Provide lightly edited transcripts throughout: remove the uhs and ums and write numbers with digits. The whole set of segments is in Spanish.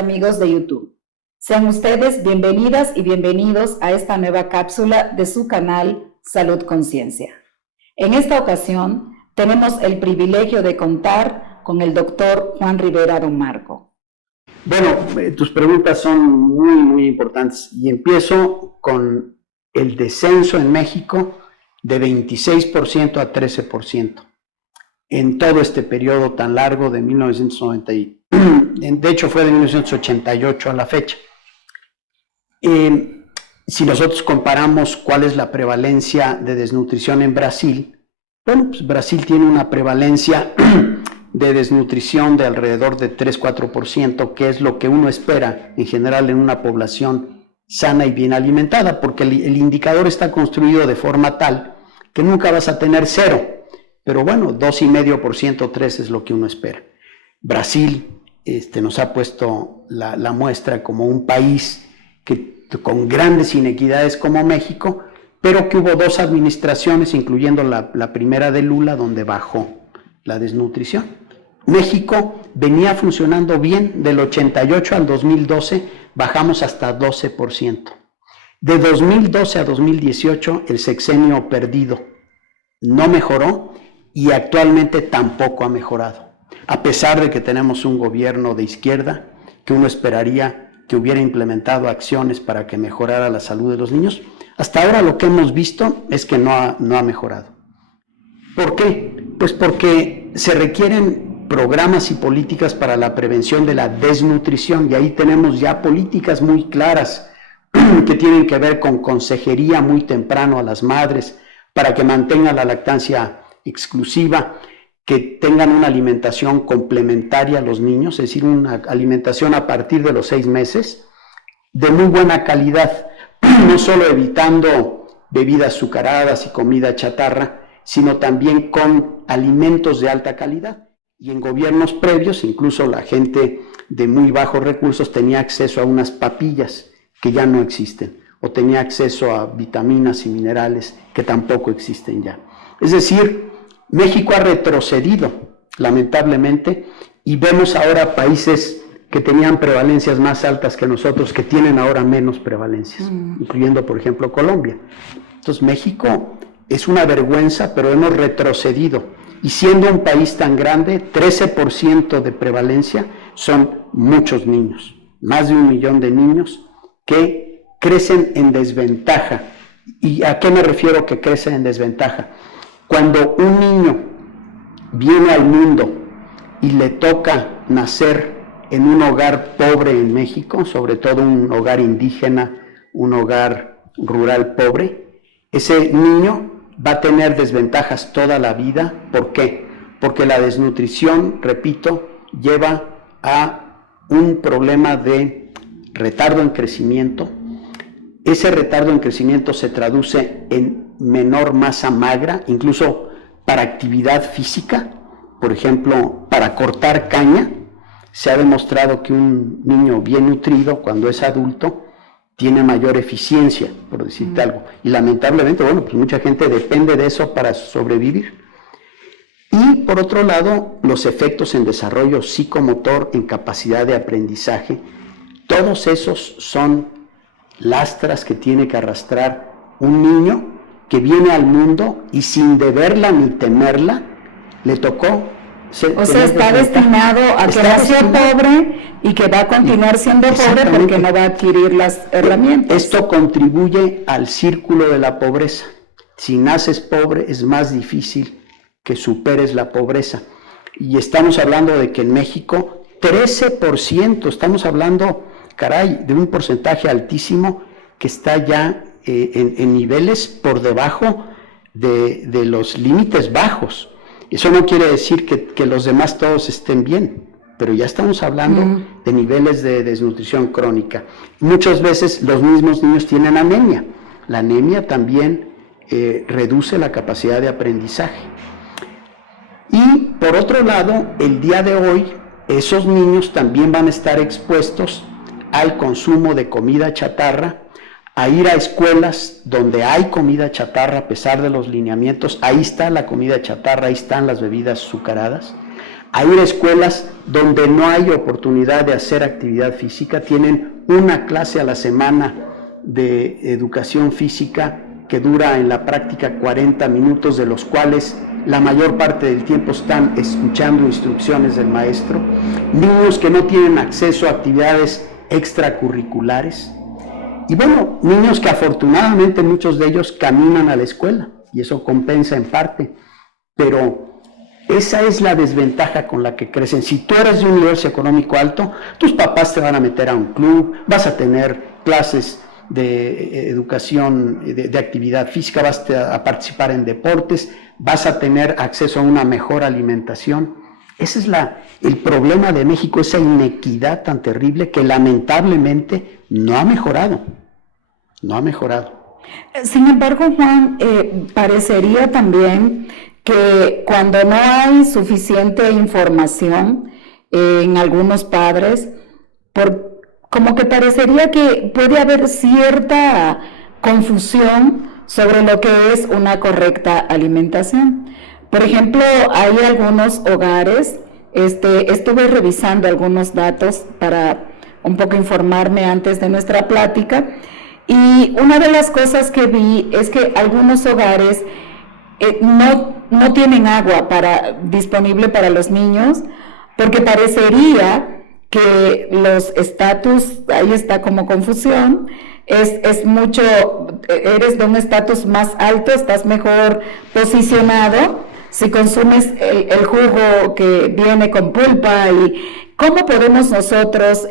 amigos de YouTube. Sean ustedes bienvenidas y bienvenidos a esta nueva cápsula de su canal Salud Conciencia. En esta ocasión tenemos el privilegio de contar con el doctor Juan Rivera Don Marco. Bueno, tus preguntas son muy importantes y empiezo con el descenso en México de 26% a 13% en todo este periodo tan largo de 1990, de hecho fue de 1988 a la fecha. Si nosotros comparamos cuál es la prevalencia de desnutrición en Brasil, bueno, pues Brasil tiene una prevalencia de desnutrición de alrededor de 3-4%, que es lo que uno espera en general en una población sana y bien alimentada, porque el indicador está construido de forma tal que nunca vas a tener 0, pero bueno, 2,5%, 3% es lo que uno espera. Brasil nos ha puesto la muestra como un país con grandes inequidades como México, pero que hubo 2 administraciones, incluyendo la primera de Lula, donde bajó la desnutrición. México venía funcionando bien, del 88 al 2012 bajamos hasta 12%. De 2012 a 2018 el sexenio perdido no mejoró y actualmente tampoco ha mejorado, a pesar de que tenemos un gobierno de izquierda que uno esperaría que hubiera implementado acciones para que mejorara la salud de los niños. Hasta ahora lo que hemos visto es que no ha mejorado. ¿Por qué? Pues porque se requieren programas y políticas para la prevención de la desnutrición, y ahí tenemos ya políticas muy claras que tienen que ver con consejería muy temprano a las madres para que mantengan la lactancia exclusiva, que tengan una alimentación complementaria a los niños, es decir, una alimentación a partir de los 6 meses, de muy buena calidad, no solo evitando bebidas azucaradas y comida chatarra, sino también con alimentos de alta calidad. Y en gobiernos previos, incluso la gente de muy bajos recursos tenía acceso a unas papillas que ya no existen, o tenía acceso a vitaminas y minerales que tampoco existen ya. Es decir, México ha retrocedido, lamentablemente, y vemos ahora países que tenían prevalencias más altas que nosotros, que tienen ahora menos prevalencias, incluyendo, por ejemplo, Colombia. Entonces, México es una vergüenza, pero hemos retrocedido. Y siendo un país tan grande, 13% de prevalencia son muchos niños, más de 1 millón de niños que crecen en desventaja. ¿Y a qué me refiero que crecen en desventaja? Cuando un niño viene al mundo y le toca nacer en un hogar pobre en México, sobre todo un hogar indígena, un hogar rural pobre, ese niño va a tener desventajas toda la vida. ¿Por qué? Porque la desnutrición, repito, lleva a un problema de retardo en crecimiento. Ese retardo en crecimiento se traduce en menor masa magra, incluso para actividad física. Por ejemplo, para cortar caña, se ha demostrado que un niño bien nutrido, cuando es adulto, tiene mayor eficiencia, por decirte algo. Y lamentablemente, bueno, pues mucha gente depende de eso para sobrevivir. Y por otro lado, los efectos en desarrollo psicomotor, en capacidad de aprendizaje, todos esos son lastras que tiene que arrastrar un niño que viene al mundo y sin deberla ni temerla, le tocó. O sea, está destinado a que nació pobre y que va a continuar siendo pobre porque no va a adquirir las herramientas. Esto contribuye al círculo de la pobreza. Si naces pobre, es más difícil que superes la pobreza. Y estamos hablando de que en México 13%, estamos hablando, caray, de un porcentaje altísimo que está ya en niveles por debajo de los límites bajos. Eso no quiere decir que los demás todos estén bien, pero ya estamos hablando de niveles de desnutrición crónica. Muchas veces los mismos niños tienen anemia. La anemia también reduce la capacidad de aprendizaje. Y por otro lado, el día de hoy, esos niños también van a estar expuestos al consumo de comida chatarra, a ir a escuelas donde hay comida chatarra a pesar de los lineamientos. Ahí está la comida chatarra, ahí están las bebidas azucaradas. a ir a escuelas donde no hay oportunidad de hacer actividad física, tienen una clase a la semana de educación física que dura en la práctica 40 minutos, de los cuales la mayor parte del tiempo están escuchando instrucciones del maestro, niños que no tienen acceso a actividades extracurriculares, y bueno, niños que afortunadamente muchos de ellos caminan a la escuela, y eso compensa en parte, pero esa es la desventaja con la que crecen. Si tú eres de un nivel socioeconómico alto, tus papás te van a meter a un club, vas a tener clases de educación, de actividad física, vas a participar en deportes, vas a tener acceso a una mejor alimentación. Ese es el problema de México, esa inequidad tan terrible que lamentablemente no ha mejorado. No ha mejorado. Sin embargo, Juan, parecería también que cuando no hay suficiente información en algunos padres, como que parecería que puede haber cierta confusión sobre lo que es una correcta alimentación. Por ejemplo, hay algunos hogares, estuve revisando algunos datos para un poco informarme antes de nuestra plática, y una de las cosas que vi es que algunos hogares no tienen agua disponible para los niños, porque parecería que los estatus, ahí está como confusión, es mucho, eres de un estatus más alto, estás mejor posicionado si consumes el jugo que viene con pulpa. Y ¿cómo podemos nosotros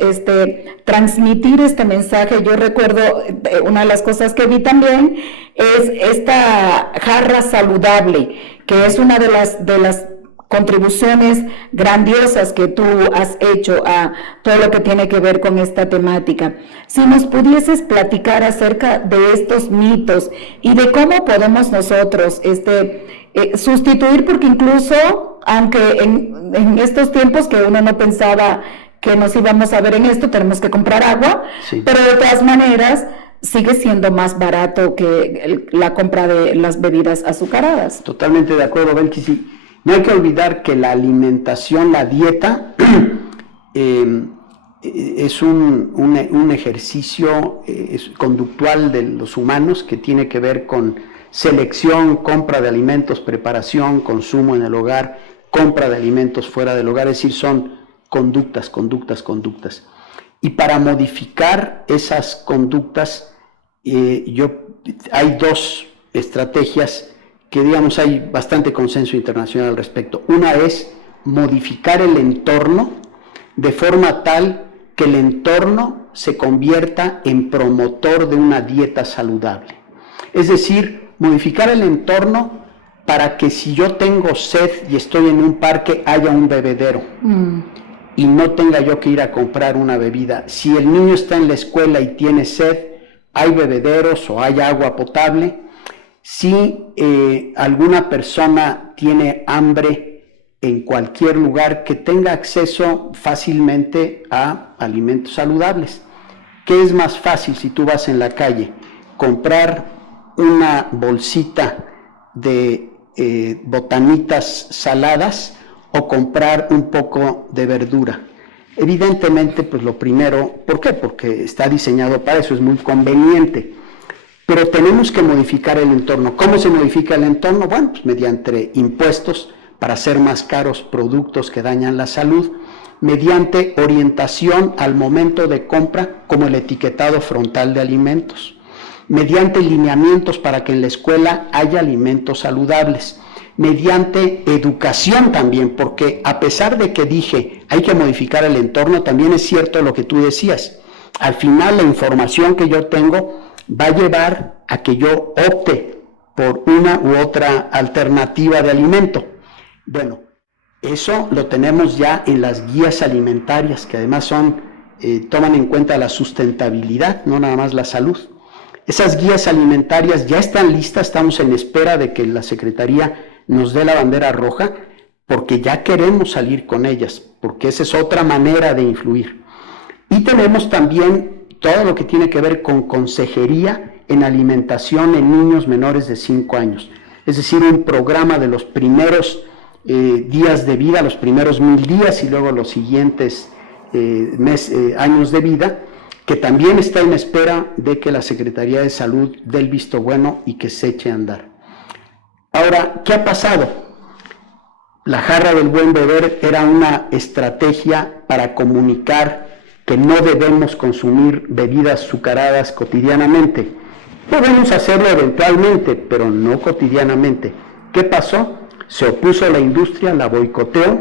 transmitir este mensaje? Yo recuerdo, una de las cosas que vi también es esta jarra saludable, que es una de las contribuciones grandiosas que tú has hecho a todo lo que tiene que ver con esta temática. Si nos pudieses platicar acerca de estos mitos y de cómo podemos nosotros sustituir, porque incluso, aunque en estos tiempos que uno no pensaba que nos íbamos a ver en esto, tenemos que comprar agua, sí, pero de todas maneras sigue siendo más barato que la compra de las bebidas azucaradas. Totalmente de acuerdo, Belkis. Sí. No hay que olvidar que la alimentación, la dieta, es un ejercicio conductual de los humanos que tiene que ver con selección, compra de alimentos, preparación, consumo en el hogar, compra de alimentos fuera del hogar, es decir, son conductas. Y para modificar esas conductas, hay dos estrategias que, digamos, hay bastante consenso internacional al respecto. Una es modificar el entorno de forma tal que el entorno se convierta en promotor de una dieta saludable. Es decir, modificar el entorno para que si yo tengo sed y estoy en un parque, haya un bebedero y no tenga yo que ir a comprar una bebida. Si el niño está en la escuela y tiene sed, hay bebederos o hay agua potable. Si alguna persona tiene hambre en cualquier lugar, que tenga acceso fácilmente a alimentos saludables. ¿Qué es más fácil si tú vas en la calle? Comprar una bolsita de botanitas saladas o comprar un poco de verdura. Evidentemente, pues lo primero, ¿por qué? Porque está diseñado para eso, es muy conveniente. Pero tenemos que modificar el entorno. ¿Cómo se modifica el entorno? Bueno, pues mediante impuestos para hacer más caros productos que dañan la salud, mediante orientación al momento de compra, como el etiquetado frontal de alimentos, mediante lineamientos para que en la escuela haya alimentos saludables, mediante educación también, porque a pesar de que dije hay que modificar el entorno, también es cierto lo que tú decías. Al final la información que yo tengo va a llevar a que yo opte por una u otra alternativa de alimento. Bueno, eso lo tenemos ya en las guías alimentarias, que además toman en cuenta la sustentabilidad, no nada más la salud. Esas guías alimentarias ya están listas, estamos en espera de que la Secretaría nos dé la bandera roja, porque ya queremos salir con ellas, porque esa es otra manera de influir. Y tenemos también todo lo que tiene que ver con consejería en alimentación en niños menores de 5 años. Es decir, un programa de los primeros días de vida, los primeros 1000 días y luego los siguientes años de vida, que también está en espera de que la Secretaría de Salud dé el visto bueno y que se eche a andar. Ahora, ¿qué ha pasado? La jarra del buen beber era una estrategia para comunicar que no debemos consumir bebidas azucaradas cotidianamente. Podemos hacerlo eventualmente, pero no cotidianamente. ¿Qué pasó? Se opuso la industria, la boicoteó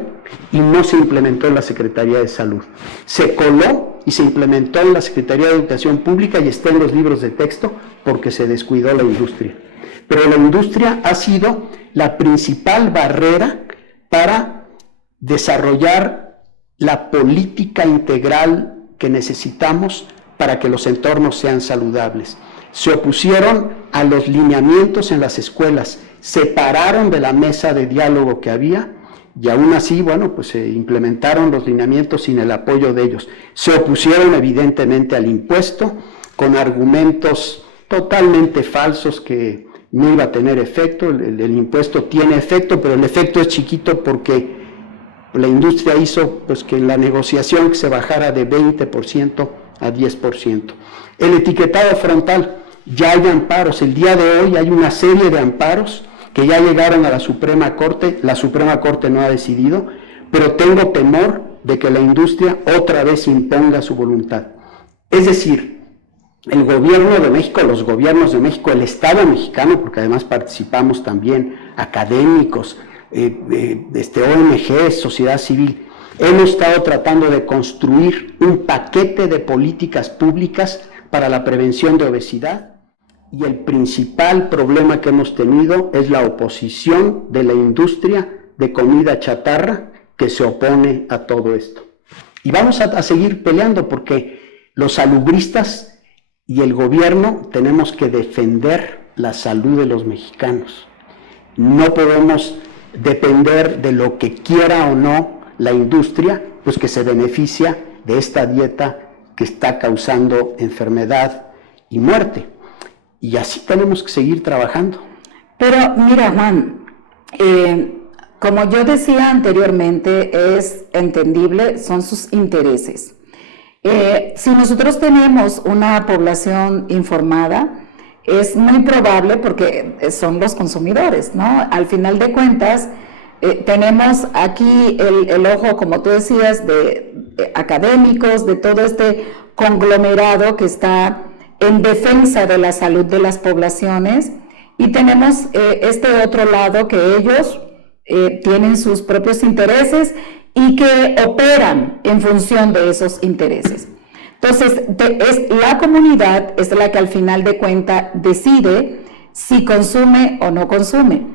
y no se implementó en la Secretaría de Salud. Se coló y se implementó en la Secretaría de Educación Pública y está en los libros de texto porque se descuidó la industria. Pero la industria ha sido la principal barrera para desarrollar la política integral que necesitamos para que los entornos sean saludables. Se opusieron a los lineamientos en las escuelas, se pararon de la mesa de diálogo que había y aún así, bueno, pues se implementaron los lineamientos sin el apoyo de ellos. Se opusieron evidentemente al impuesto con argumentos totalmente falsos que no iba a tener efecto. El impuesto tiene efecto, pero el efecto es chiquito porque la industria hizo pues que la negociación se bajara de 20% a 10%. El etiquetado frontal, ya hay amparos. El día de hoy hay una serie de amparos que ya llegaron a la Suprema Corte. La Suprema Corte no ha decidido, pero tengo temor de que la industria otra vez imponga su voluntad. Es decir, el gobierno de México, los gobiernos de México, el Estado mexicano, porque además participamos también académicos, ONG, sociedad civil, hemos estado tratando de construir un paquete de políticas públicas para la prevención de obesidad y el principal problema que hemos tenido es la oposición de la industria de comida chatarra que se opone a todo esto. Y vamos a seguir peleando porque los salubristas y el gobierno tenemos que defender la salud de los mexicanos. No podemos depender de lo que quiera o no la industria, pues que se beneficia de esta dieta que está causando enfermedad y muerte. Y así tenemos que seguir trabajando. Pero mira, Juan, como yo decía anteriormente, es entendible, son sus intereses. Si nosotros tenemos una población informada, es muy probable, porque son los consumidores, ¿no? Al final de cuentas, tenemos aquí el ojo, como tú decías, de académicos, de todo este conglomerado que está en defensa de la salud de las poblaciones, y tenemos este otro lado que ellos tienen sus propios intereses y que operan en función de esos intereses. Entonces, la comunidad es la que al final de cuentas decide si consume o no consume.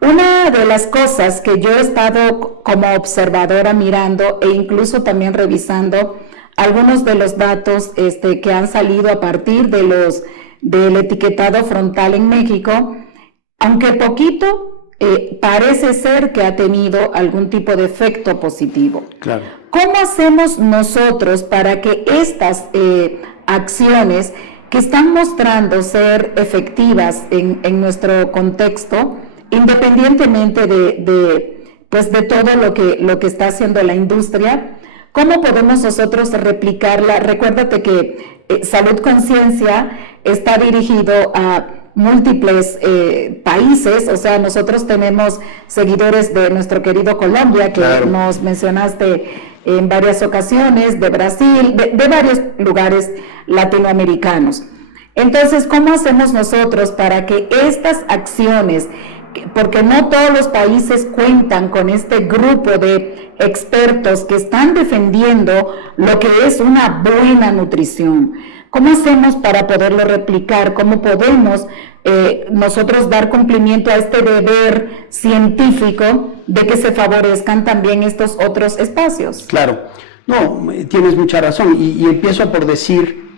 Una de las cosas que yo he estado como observadora mirando e incluso también revisando algunos de los datos que han salido a partir del etiquetado frontal en México, aunque poquito, parece ser que ha tenido algún tipo de efecto positivo. Claro. ¿Cómo hacemos nosotros para que estas acciones que están mostrando ser efectivas en nuestro contexto, independientemente de todo lo que está haciendo la industria, cómo podemos nosotros replicarla? Recuérdate que Salud Conciencia está dirigido a múltiples países, o sea, nosotros tenemos seguidores de nuestro querido Colombia, que claro, nos mencionaste en varias ocasiones, de Brasil, de varios lugares latinoamericanos. Entonces, ¿cómo hacemos nosotros para que estas acciones, porque no todos los países cuentan con este grupo de expertos que están defendiendo lo que es una buena nutrición? ¿Cómo hacemos para poderlo replicar? ¿Cómo podemos nosotros dar cumplimiento a este deber científico de que se favorezcan también estos otros espacios? Claro, no, tienes mucha razón y empiezo por decir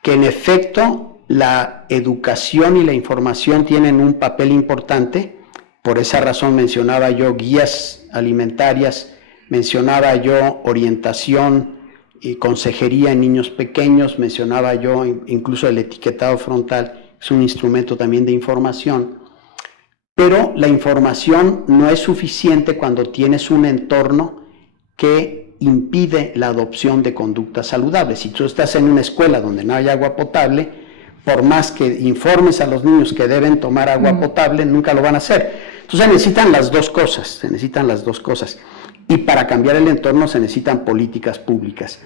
que en efecto la educación y la información tienen un papel importante. Por esa razón mencionaba yo guías alimentarias, mencionaba yo orientación y consejería en niños pequeños, mencionaba yo incluso el etiquetado frontal, es un instrumento también de información. pero la información no es suficiente cuando tienes un entorno que impide la adopción de conductas saludables. Si tú estás en una escuela donde no hay agua potable, por más que informes a los niños que deben tomar agua potable, nunca lo van a hacer. Entonces se necesitan las dos cosas. Y para cambiar el entorno se necesitan políticas públicas.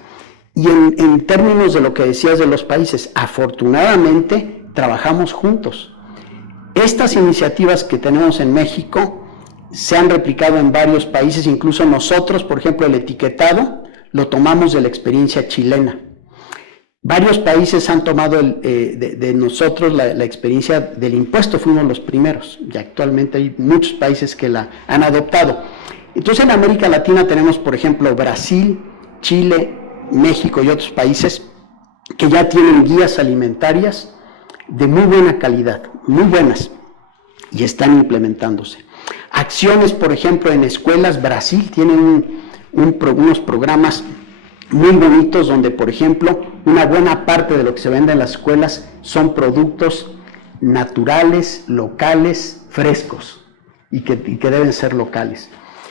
Y en términos de lo que decías de los países, afortunadamente trabajamos juntos. Estas iniciativas que tenemos en México se han replicado en varios países, incluso nosotros, por ejemplo, el etiquetado lo tomamos de la experiencia chilena. Varios países han tomado de nosotros la experiencia del impuesto, fuimos los primeros, y actualmente hay muchos países que la han adoptado. Entonces en América Latina tenemos, por ejemplo, Brasil, Chile, México y otros países que ya tienen guías alimentarias de muy buena calidad, muy buenas, y están implementándose. Acciones, por ejemplo, en escuelas, Brasil tiene unos programas muy bonitos donde, por ejemplo, una buena parte de lo que se vende en las escuelas son productos naturales, locales, frescos, y que deben ser locales.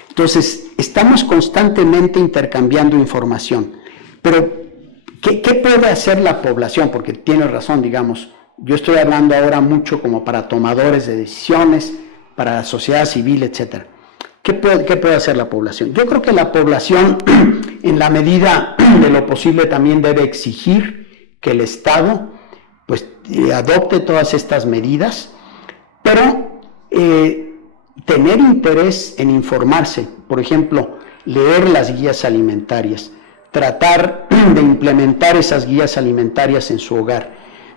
Entonces, estamos constantemente intercambiando información, pero ¿qué puede hacer la población? Porque tiene razón, digamos, yo estoy hablando ahora mucho como para tomadores de decisiones, para la sociedad civil, etc. ¿Qué puede hacer la población? Yo creo que la población, en la medida de lo posible, también debe exigir que el Estado pues, adopte todas estas medidas, pero tener interés en informarse, por ejemplo, leer las guías alimentarias, tratar de implementar esas guías alimentarias en su hogar,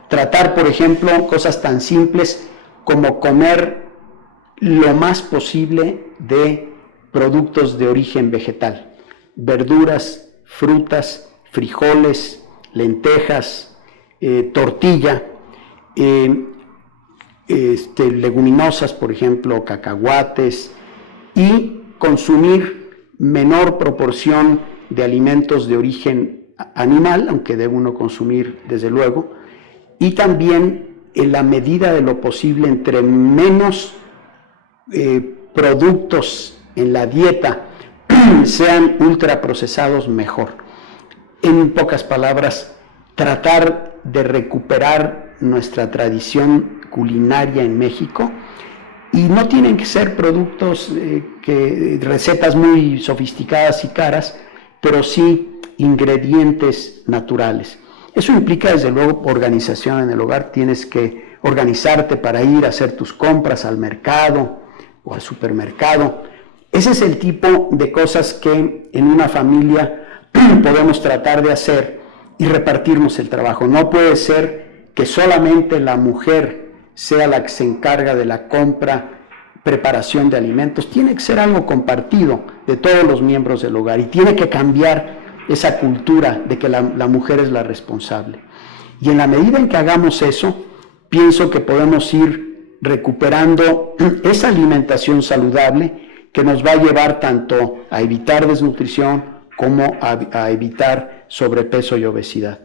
tratar, por ejemplo, cosas tan simples como comer lo más posible de productos de origen vegetal, verduras, frutas, frijoles, lentejas, tortilla, leguminosas, por ejemplo, cacahuates, y consumir menor proporción de alimentos de origen animal, aunque debe uno consumir desde luego, y también en la medida de lo posible entre menos productos en la dieta sean ultraprocesados, mejor. En pocas palabras, tratar de recuperar nuestra tradición culinaria en México, y no tienen que ser productos, recetas muy sofisticadas y caras, pero sí ingredientes naturales. Eso implica, desde luego, organización en el hogar. Tienes que organizarte para ir a hacer tus compras al mercado o al supermercado. Ese es el tipo de cosas que en una familia podemos tratar de hacer y repartirnos el trabajo. No puede ser que solamente la mujer sea la que se encarga de la compra, preparación de alimentos. Tiene que ser algo compartido de todos los miembros del hogar, y tiene que cambiar esa cultura de que la mujer es la responsable. Y en la medida en que hagamos eso, pienso que podemos ir recuperando esa alimentación saludable que nos va a llevar tanto a evitar desnutrición como a evitar sobrepeso y obesidad.